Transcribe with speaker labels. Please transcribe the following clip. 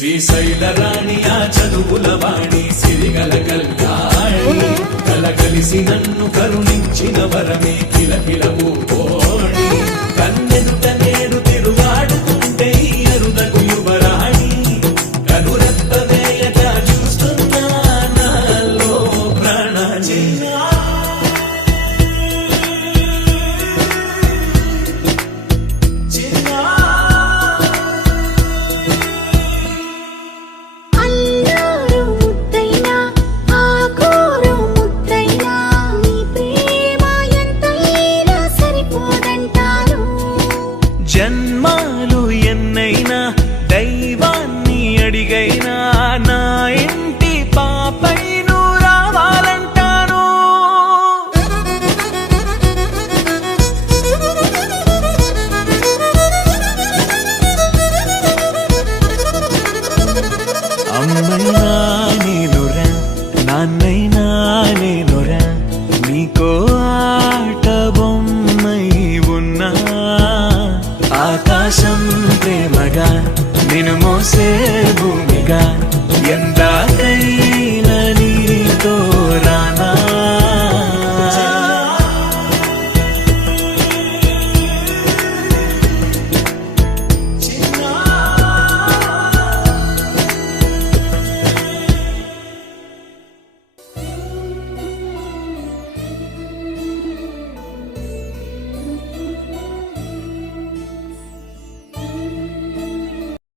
Speaker 1: శ్రీశైల రాణి ఆ చదువుల వాణి సిరిగల కళ్యాణి. కల కలిసి నన్ను కరుణించిన వరమే కిలకిలవు కోణి
Speaker 2: நம்மை நானே நுர நன்னை நானே நுர
Speaker 1: நீக்கோ ஆಟ பொம்மை ఉన్నా ఆకాశం ప్రేమగా నిను మోసే భూమిగా ఎందాక